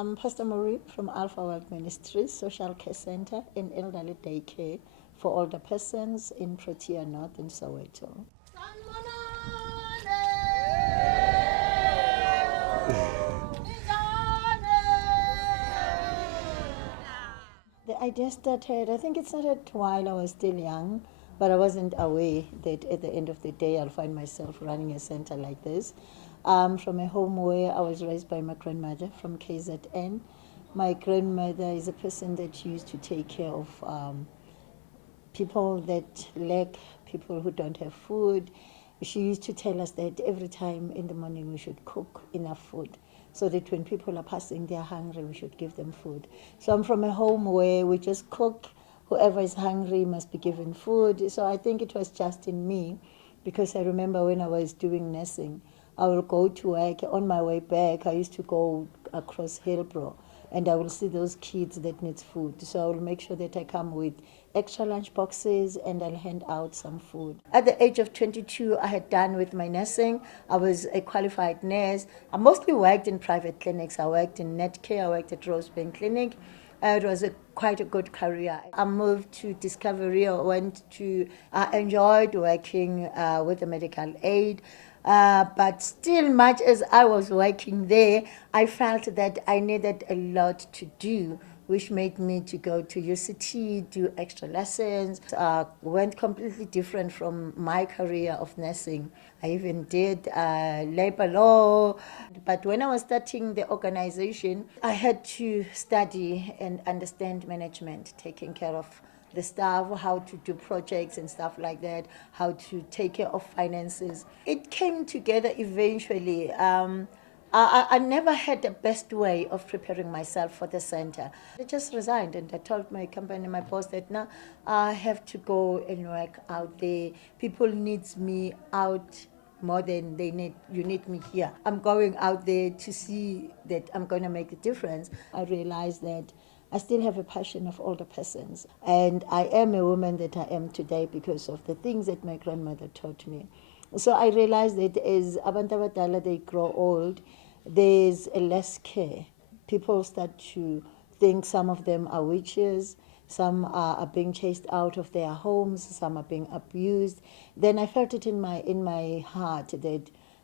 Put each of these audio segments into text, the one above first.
I'm Pastor Maureen from Alpha World Ministries Social Care Center and Elderly Daycare for older persons in Protea North in Soweto. The idea started, I think it started while I was still young, but I wasn't aware that at the end of the day I'll find myself running a center like this. From a home where I was raised by my grandmother from KZN. My grandmother is a person that used to take care of people that lack, people who don't have food. She used to tell us that every time in the morning we should cook enough food so that when people are passing, they're hungry, we should give them food. So I'm from a home where we just cook. Whoever is hungry must be given food. So I think it was just in me, because I remember when I was doing nursing, I will go to work. On my way back, I used to go across Hillbrow, and I will see those kids that need food. So I will make sure that I come with extra lunch boxes and I'll hand out some food. At the age of 22, I had done with my nursing. I was a qualified nurse. I mostly worked in private clinics. I worked in Netcare, I worked at Rosebank Clinic. It was quite a good career. I moved to Discovery. I enjoyed working with the medical aid. But still, much as I was working there, I felt that I needed a lot to do, which made me to go to UCT, do extra lessons. Went completely different from my career of nursing. I even did labor law. But when I was starting the organization, I had to study and understand management, taking care of the staff, how to do projects and stuff like that, how to take care of finances. It came together eventually. I never had the best way of preparing myself for the center. I just resigned and I told my company, my boss, that now I have to go and work out there. People need me out more than you need me here. I'm going out there to see that I'm going to make a difference. I realized that I still have a passion of older persons. And I am a woman that I am today because of the things that my grandmother taught me. So I realized that as abantu abadala they grow old, there's a less care. People start to think some of them are witches, some are being chased out of their homes, some are being abused. Then I felt it in my heart that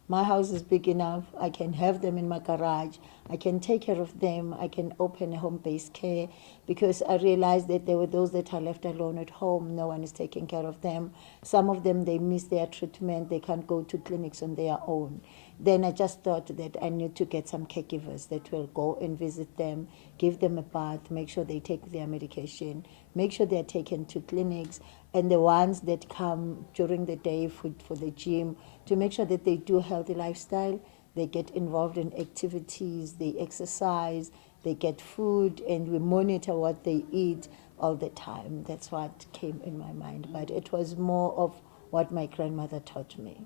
my house is big enough, I can have them in my garage, I can take care of them, I can open a home-based care, because I realized that there were those that are left alone at home, no one is taking care of them. Some of them, they miss their treatment, they can't go to clinics on their own. Then I just thought that I need to get some caregivers that will go and visit them, give them a bath, make sure they take their medication, make sure they're taken to clinics, and the ones that come during the day for the gym, to make sure that they do healthy lifestyle, they get involved in activities, they exercise, they get food, and we monitor what they eat all the time. That's what came in my mind, but it was more of what my grandmother taught me.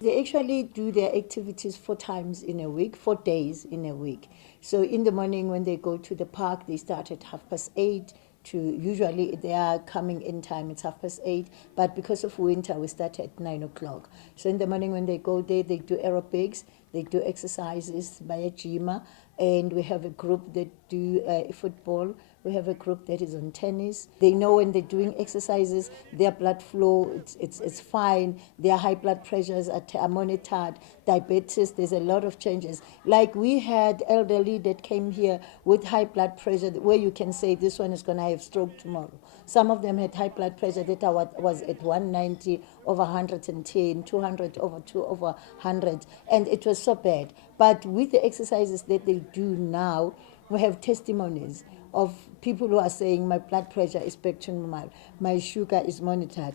They actually do their activities 4 times in a week, 4 days in a week. So in the morning when they go to the park, they start at 8:30 to, usually they are coming in time, it's 8:30, but because of winter, we start at 9 o'clock. So in the morning when they go there, they do aerobics, they do exercises by a gym, and we have a group that do football. We have a group that is on tennis. They know when they're doing exercises, their blood flow, it's fine. Their high blood pressures are monitored. Diabetes, there's a lot of changes. Like we had elderly that came here with high blood pressure, where you can say this one is going to have stroke tomorrow. Some of them had high blood pressure that was at 190 over 110, 200 over 2 over 100, and it was so bad. But with the exercises that they do now, we have testimonies of people who are saying my blood pressure is back to normal, my sugar is monitored,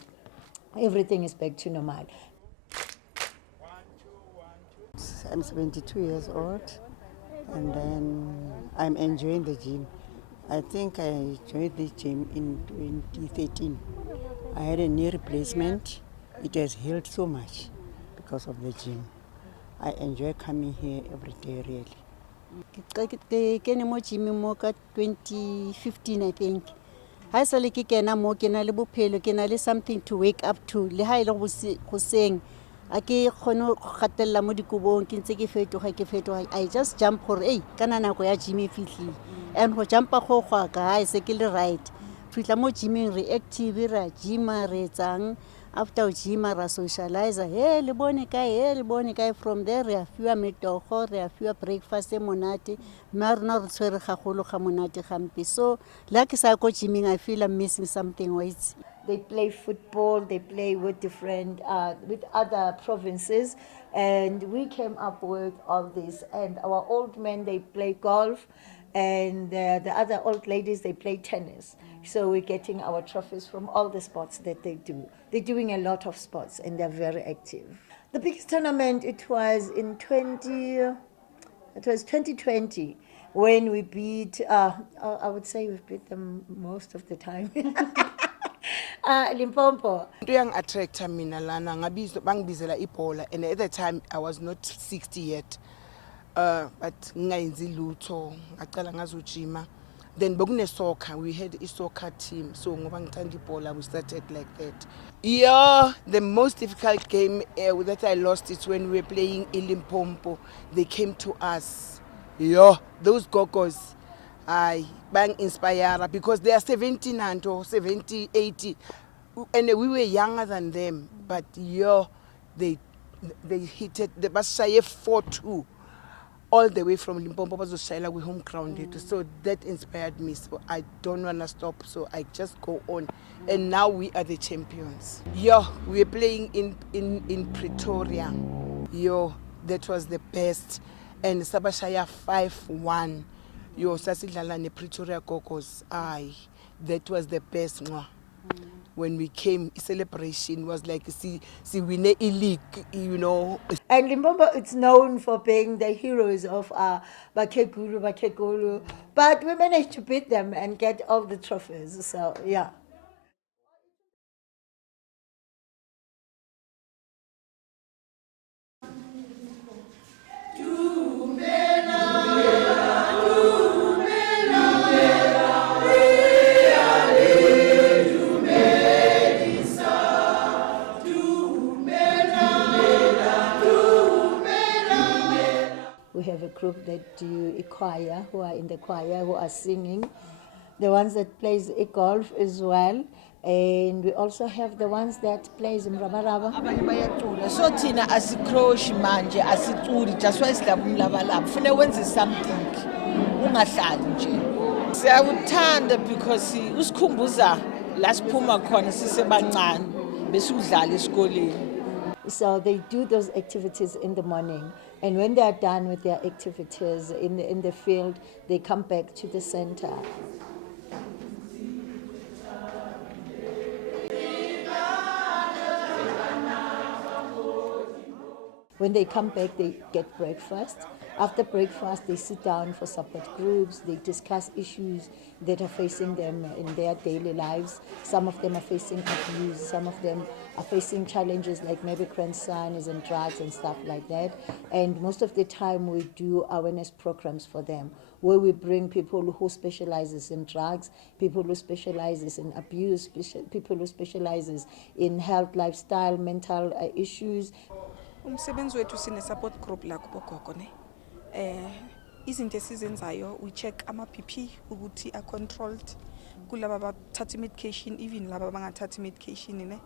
everything is back to normal. I'm 72 years old, and then I'm enjoying the gym. I think I joined the gym in 2013. I had a knee replacement. It has healed so much because of the gym. I enjoy coming here every day, really. Ke kene mo gyming mo ka 2015, I think. Ha sale ke kena mo ke na le bophelo, ke na le something to wake up to. Le ha ile go seng a ke kgone go gatella mo dikobong ke ntse ke fetoga I just jump gore ei kana nako ya gym e fitlhile and go jumpa go go ka se ke le right fitla mo gyming re active ra gyma re etsang after gym ra socializer le bone kae from there re a fiwa metogo re a fiwa breakfast e monate mme rona re tshwere gagolo ga monate gampe so la ke sa go gymming I feel I'm missing something waits. They play football, they play with different, with other provinces, and we came up with all this. And our old men, they play golf, and the other old ladies, they play tennis. So we're getting our trophies from all the sports that they do. They're doing a lot of sports, and they're very active. The biggest tournament, it was 2020 when we beat, I would say we beat them most of the time. Limpopo. Into yang attracta mina lana bangibizela ibhola, and at the time I was not 60 yet. But ngayenzi lutho ngaqala ngazojima. Then bekune soccer, we had a soccer team. So ngoba ngithanda ibhola, we started like that. Yeah, the most difficult game that I lost is when we were playing in Limpopo. They came to us. Yeah, those gogos. Bang inspire because they are 17 and 70, 80. And we were younger than them. But yeah, they hit it. The Basaye 4-2. All the way from Limpopo to Shaila, we home grounded. So that inspired me. So I don't want to stop. So I just go on. And now we are the champions. Yeah, we're playing in Pretoria. Yo, that was the best. And Sabashaya 5-1. Yo, Sasidlala ne Pretoria Gogos. That was the best. When we came, celebration was like see win a league, you know. And Limpopo, it's known for being the heroes of Bakekulu. But we managed to beat them and get all the trophies. So, yeah. We have a group that do a choir, who are in the choir, who are singing. The ones that plays a golf as well. And we also have the ones that plays mrabaraba. Abanye bayacula so thina asikroshi manje asiculi just why sidlala umlabalaba ufune wenze something ungahlali nje siyawuthanda because usikhumbuza la siphuma khona sisebancane bese udlala esikoleni. So they do those activities in the morning, and when they are done with their activities in the field, they come back to the center. When they come back, they get breakfast. After breakfast, they sit down for support groups. They discuss issues that are facing them in their daily lives. Some of them are facing abuse. Some of them are facing challenges like maybe grandson is in drugs and stuff like that. And most of the time, we do awareness programs for them, where we bring people who specializes in drugs, people who specializes in abuse, people who specializes in health, lifestyle, mental issues. Umsebenzi wethu sine support group la kubogogo ne. Izinto esizenzayo we check ama PP ukuthi are controlled kulaba abathatha medication, even laba bangathatha medication ne.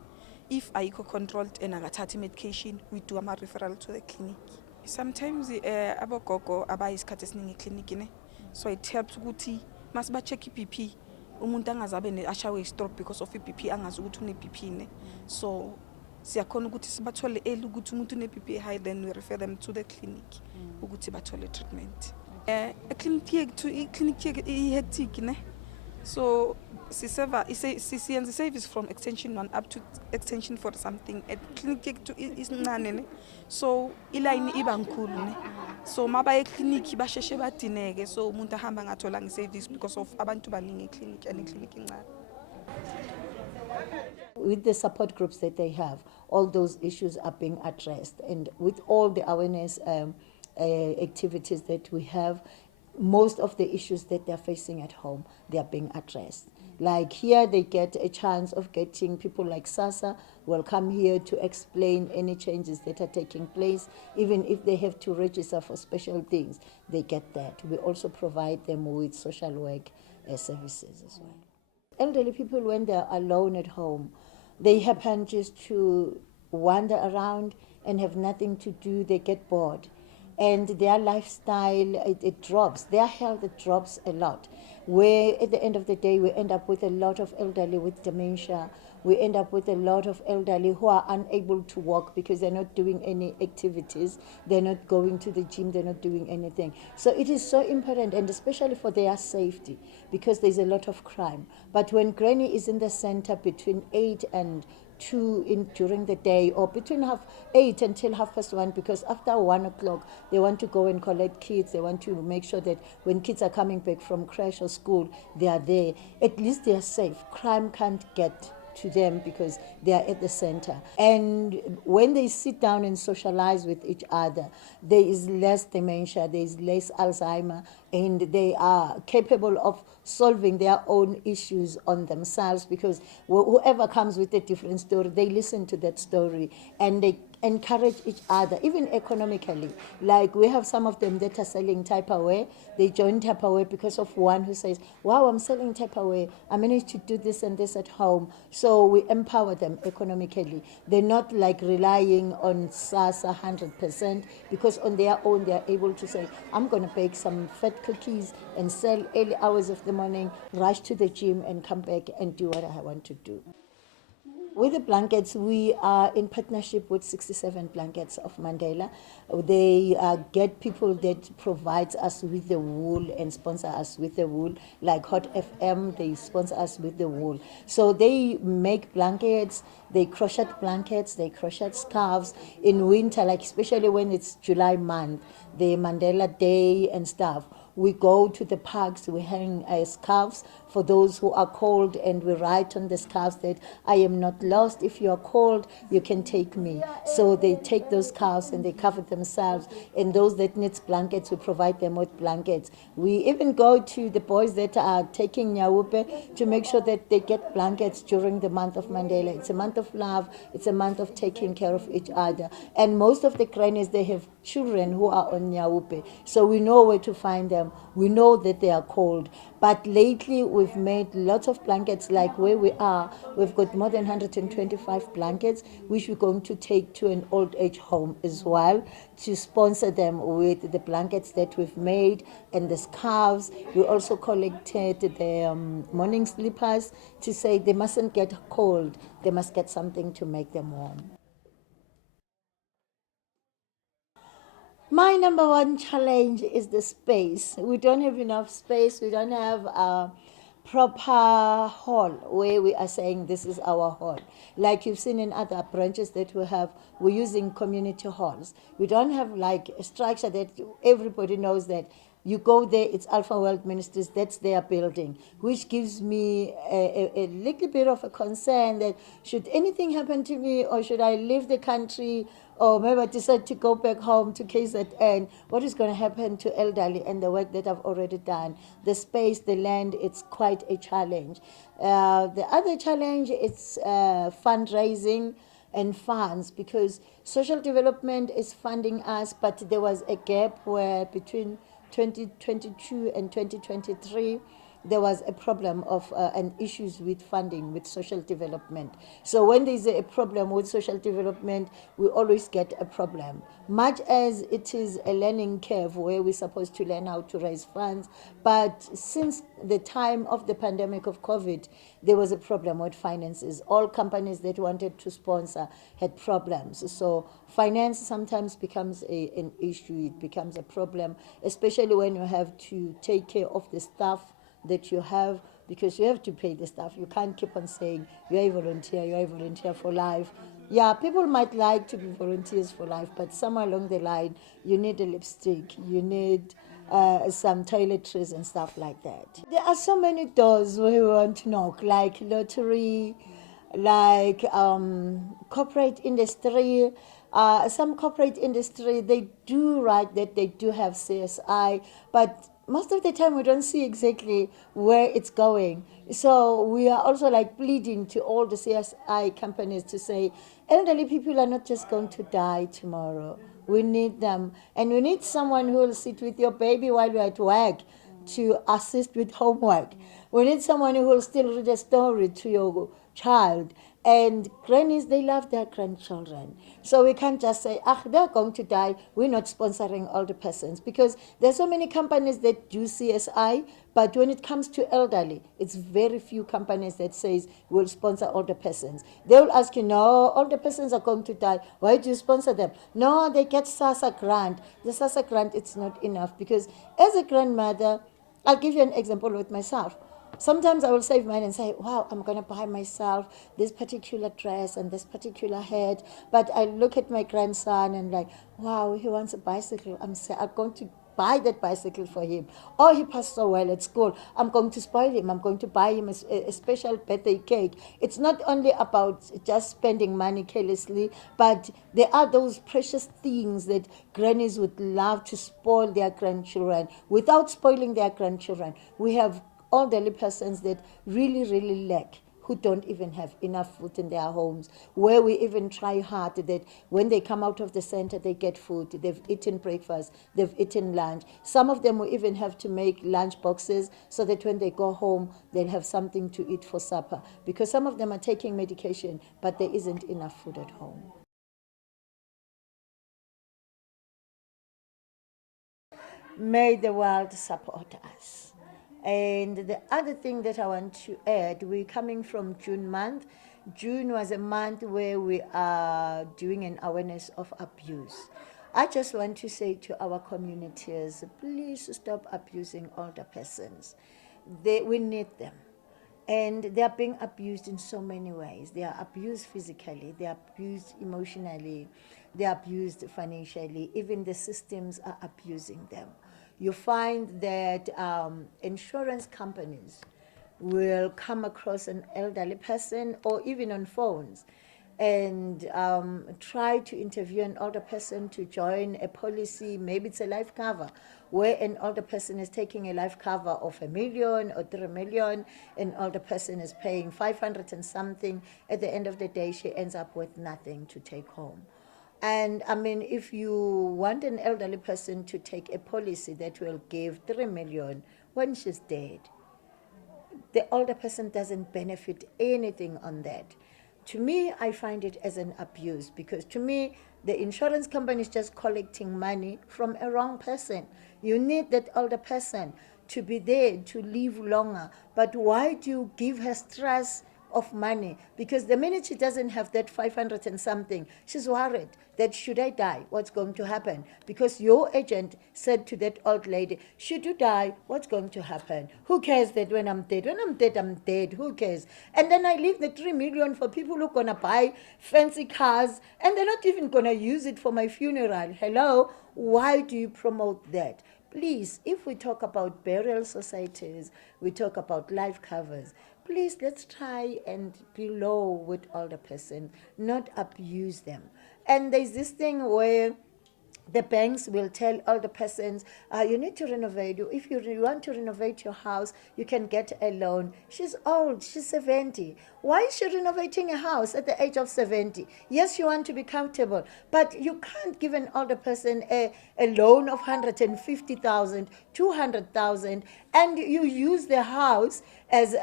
If ayikho controlled and akathatha medication, we do ama referral to the clinic. Sometimes abogogo abayisikhathi esiningi clinic ne. So it helps ukuthi masiba check iPP umuntu angazabe ashawe stroke because of iPP angazi ukuthi une BP ne. So siyakhona ukuthi sibathole early ukuthi umuntu une-BP high, then we refer them to the clinic ukuthi bathole treatment. Clinic i-hectic ne. So siyenza service from extension 1 up to extension 4 something. At clinic yethu isincane ne. So iline iba nkulu ne. So mabaya eclinic basheshe badineke, so umuntu ahamba ngathola nge-service because of abantu baningi eclinic and iclinic incane. With the support groups that they have, all those issues are being addressed. And with all the awareness activities that we have, most of the issues that they're facing at home, they are being addressed. Like here, they get a chance of getting people like SASA will come here to explain any changes that are taking place. Even if they have to register for special things, they get that. We also provide them with social work services as well. Elderly people, when they're alone at home, they happen just to wander around and have nothing to do. They get bored. And their lifestyle, it drops. Their health, it drops a lot. Where at the end of the day, we end up with a lot of elderly with dementia. We end up with a lot of elderly who are unable to walk because they're not doing any activities. They're not going to the gym. They're not doing anything. So it is so important, and especially for their safety, because there's a lot of crime. But when Granny is in the center between 8 and 2 during the day, or between 8 until 1:30, because after 1 o'clock they want to go and collect kids. They want to make sure that when kids are coming back from crash or school, they are there. At least they are safe. Crime can't get to them because they are at the center. And when they sit down and socialize with each other, there is less dementia, there is less Alzheimer, and they are capable of solving their own issues on themselves, because whoever comes with a different story, they listen to that story and they encourage each other, even economically. Like we have some of them that are selling Tupperware. They join Tupperware because of one who says, wow, I'm selling Tupperware. I managed to do this and this at home. So we empower them economically. They're not like relying on SASA 100%, because on their own they're able to say, I'm going to bake some fat cookies and sell early hours of the morning, rush to the gym and come back and do what I want to do. With the blankets, we are in partnership with 67 Blankets of Mandela. They get people that provides us with the wool and sponsor us with the wool. Like Hot FM, they sponsor us with the wool. So they make blankets, they crochet blankets, they crochet scarves. In winter, like especially when it's July month, the Mandela Day and stuff, we go to the parks, we hang scarves for those who are cold, and we write on the scarves that I am not lost. If you are cold, you can take me. So they take those scarves and they cover themselves. And those that need blankets, we provide them with blankets. We even go to the boys that are taking Nyawupe to make sure that they get blankets during the month of Mandela. It's a month of love. It's a month of taking care of each other. And most of the grannies, they have children who are on Nyawupe. So we know where to find them. We know that they are cold. But lately, we've made lots of blankets. Like where we are, we've got more than 125 blankets, which we're going to take to an old age home as well, to sponsor them with the blankets that we've made and the scarves. We also collected the morning slippers to say they mustn't get cold. They must get something to make them warm. My number one challenge is the space. We don't have enough space. We don't have a proper hall where we are saying this is our hall. Like you've seen in other branches that we have, we're using community halls. We don't have like a structure that everybody knows that you go there, it's Alpha World Ministries, that's their building, which gives me a little bit of a concern that should anything happen to me, or should I leave the country, or maybe I decide to go back home to KZN, what is going to happen to elderly and the work that I've already done? The space, the land, it's quite a challenge. The other challenge is fundraising and funds, because social development is funding us, but there was a gap where between 2022 and 2023, there was a problem of and issues with funding with social development. So when there's a problem with social development, we always get a problem. Much as it is a learning curve where we're supposed to learn how to raise funds, but since the time of the pandemic of COVID, there was a problem with finances. All companies that wanted to sponsor had problems. So finance sometimes becomes an issue, it becomes a problem, especially when you have to take care of the staff that you have, because you have to pay the staff. You can't keep on saying, you're a volunteer for life. Yeah, people might like to be volunteers for life, but somewhere along the line, you need a lipstick, you need some toiletries and stuff like that. There are so many doors where we want to knock, like lottery, like corporate industry. Some corporate industry, they do write that they do have CSI, but most of the time we don't see exactly where it's going. So we are also like pleading to all the CSI companies to say, elderly people are not just going to die tomorrow. We need them. And we need someone who will sit with your baby while you're at work to assist with homework. We need someone who will still read a story to your child. And grannies, they love their grandchildren. So we can't just say, they're going to die. We're not sponsoring older persons. Because there's so many companies that do CSI, but when it comes to elderly, it's very few companies that says we'll sponsor older persons. They will ask you, no, older persons are going to die. Why do you sponsor them? No, they get SASA grant. The SASA grant, it's not enough. Because as a grandmother, I'll give you an example with myself. Sometimes I will save money and say, wow, I'm going to buy myself this particular dress and this particular hat. But I look at my grandson and like, wow, he wants a bicycle. I'm going to buy that bicycle for him. Or he passed so well at school. I'm going to spoil him. I'm going to buy him a special birthday cake. It's not only about just spending money carelessly, but there are those precious things that grannies would love to spoil their grandchildren without spoiling their grandchildren. We have elderly persons that really, really lack, who don't even have enough food in their homes, where we even try hard that when they come out of the center, they get food. They've eaten breakfast, they've eaten lunch. Some of them will even have to make lunch boxes so that when they go home, they'll have something to eat for supper. Because some of them are taking medication, but there isn't enough food at home. May the world support us. And the other thing that I want to add, we're coming from June month. June was a month where we are doing an awareness of abuse. I just want to say to our communities, please stop abusing older persons. We need them. And they are being abused in so many ways. They are abused physically, they are abused emotionally, they are abused financially. Even the systems are abusing them. You find that insurance companies will come across an elderly person or even on phones and try to interview an older person to join a policy. Maybe it's a life cover, where an older person is taking a life cover of 1 million or 3 million, an older person is paying 500 and something. At the end of the day, she ends up with nothing to take home. And I mean, if you want an elderly person to take a policy that will give 3 million when she's dead, the older person doesn't benefit anything on that. To me, I find it as an abuse, because to me, the insurance company is just collecting money from a wrong person. You need that older person to be there to live longer. But why do you give her stress of money? Because the minute she doesn't have that 500 and something, she's worried that should I die, what's going to happen? Because your agent said to that old lady, should you die, what's going to happen? Who cares that when I'm dead? When I'm dead, I'm dead. Who cares? And then I leave the 3 million for people who are going to buy fancy cars, and they're not even going to use it for my funeral. Hello? Why do you promote that? Please, if we talk about burial societies, we talk about life covers, please let's try and be low with older person, not abuse them. And there's this thing where the banks will tell older persons, you need to renovate. If you want to renovate your house, you can get a loan. She's old, she's 70. Why is she renovating a house at the age of 70? Yes, you want to be comfortable, but you can't give an older person a loan of 150,000, 200,000, and you use the house as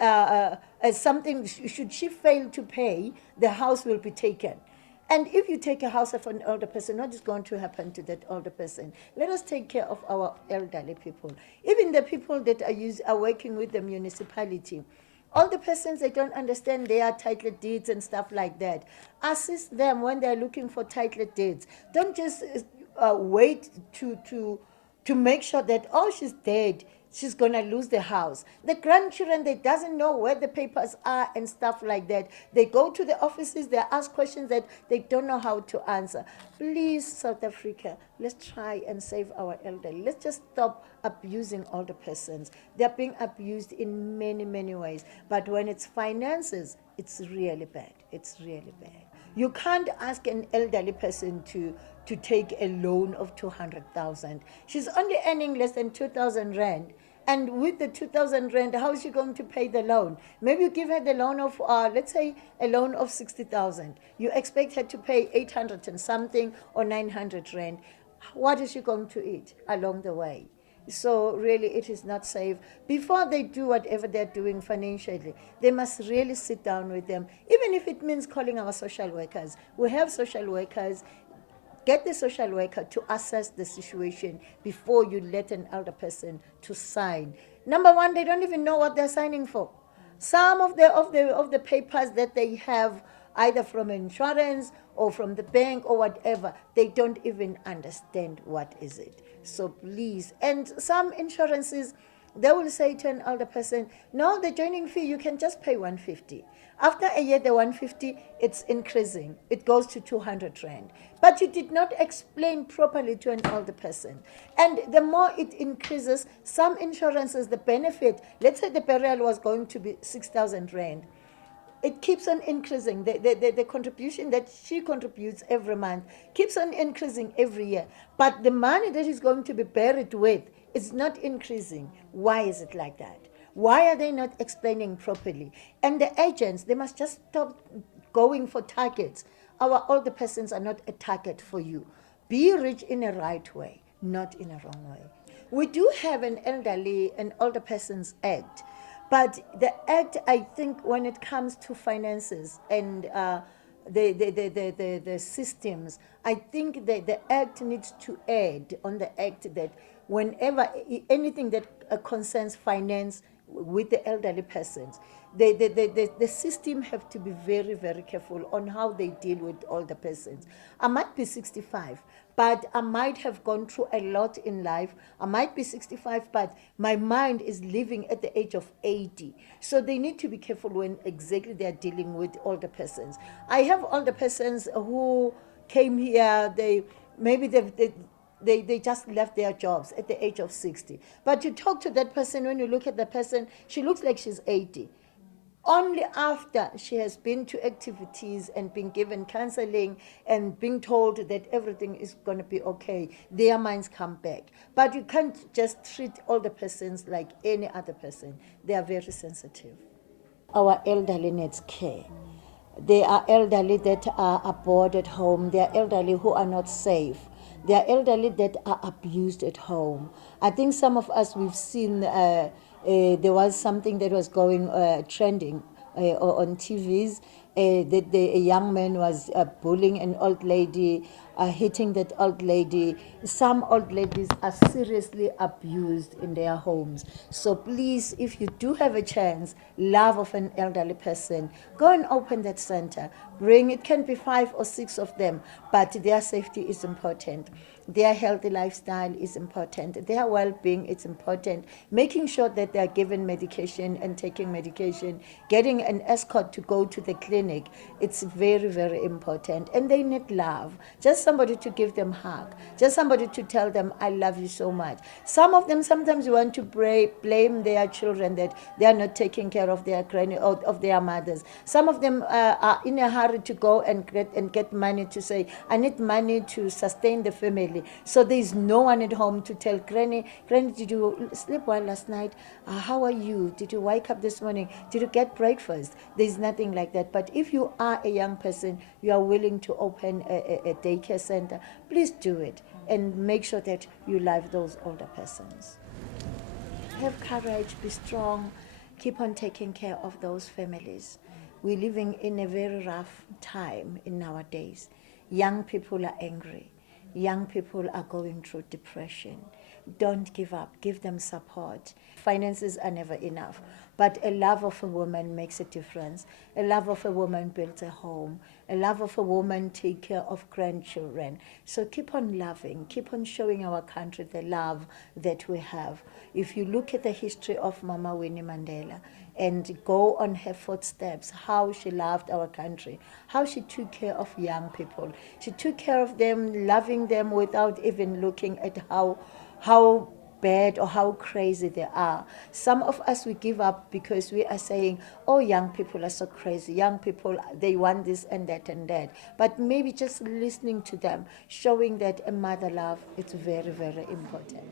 something, should she fail to pay, the house will be taken. And if you take a house of an older person, what is going to happen to that older person? Let us take care of our elderly people. Even the people that are working with the municipality. All the persons, they don't understand their title deeds and stuff like that. Assist them when they're looking for title deeds. Don't just wait to make sure that, oh, she's dead, she's going to lose the house. The grandchildren, they doesn't know where the papers are and stuff like that. They go to the offices, they ask questions that they don't know how to answer. Please, South Africa, let's try and save our elderly. Let's just stop abusing older persons. They're being abused in many, many ways. But when it's finances, it's really bad. It's really bad. You can't ask an elderly person to take a loan of 200,000. She's only earning less than 2,000 rand. And with the 2,000 rand, how is she going to pay the loan? Maybe you give her the loan of, let's say, a loan of 60,000. You expect her to pay 800 and something or 900 rand. What is she going to eat along the way? So really, it is not safe. Before they do whatever they're doing financially, they must really sit down with them, even if it means calling our social workers. We have social workers. Get the social worker to assess the situation before you let an elder person to sign. Number one, they don't even know what they're signing for. Some of the papers that they have, either from insurance or from the bank or whatever, they don't even understand what is it. So please, and some insurances, they will say to an elder person, no, the joining fee, you can just pay 150. After a year, the 150, it's increasing. It goes to 200 rand. But you did not explain properly to an elder person. And the more it increases, some insurances, the benefit, let's say the burial was going to be 6,000 rand. It keeps on increasing. The contribution that she contributes every month keeps on increasing every year. But the money that is going to be buried with is not increasing. Why is it like that? Why are they not explaining properly? And the agents, they must just stop going for targets. Our older persons are not a target for you. Be rich in a right way, not in a wrong way. We do have an older persons act. But the act, I think, when it comes to finances and the systems, I think that the act needs to add on the act that whenever anything that concerns finance with the elderly persons, the system have to be very, very careful on how they deal with older persons. I might be 65, but I might have gone through a lot in life. I might be 65, but my mind is living at the age of 80. So they need to be careful when exactly they are dealing with older persons. I have older persons who came here, they just left their jobs at the age of 60. But you talk to that person, when you look at the person, she looks like she's 80. Only after she has been to activities and been given counseling and being told that everything is going to be okay, their minds come back. But you can't just treat all the persons like any other person. They are very sensitive. Our elderly needs care. They are elderly that are bored at home. They are elderly who are not safe. They are elderly that are abused at home. I think some of us, we've seen there was something that was going trending on TVs. That a young man was bullying an old lady, hitting that old lady. Some old ladies are seriously abused in their homes. So please, if you do have a chance, love of an elderly person, go and open that center. Bring, it can be 5 or 6 of them, but their safety is important. Their healthy lifestyle is important. Their well-being is important. Making sure that they are given medication and taking medication, getting an escort to go to the clinic, it's very, very important. And they need love. Just somebody to give them a hug. Just somebody to tell them, I love you so much. Some of them, sometimes you want to blame their children that they are not taking care of their of their mothers. Some of them are in a hurry to go and get money to say, I need money to sustain the family. So there is no one at home to tell Granny, did you sleep well last night? How are you? Did you wake up this morning? Did you get breakfast? There's nothing like that. But if you are a young person, you are willing to open a daycare center, please do it and make sure that you love those older persons. Have courage, be strong, keep on taking care of those families. We're living in a very rough time in nowadays. Young people are angry. Young people are going through depression. Don't give up. Give them support. Finances are never enough, but a love of a woman makes a difference. A love of a woman builds a home. A love of a woman takes care of grandchildren. So keep on loving. Keep on showing our country the love that we have. If you look at the history of Mama Winnie Mandela, and go on her footsteps, how she loved our country, how she took care of young people. She took care of them, loving them without even looking at how bad or how crazy they are. Some of us, we give up because we are saying, oh, young people are so crazy. Young people, they want this and that and that. But maybe just listening to them, showing that a mother love, it's very, very important.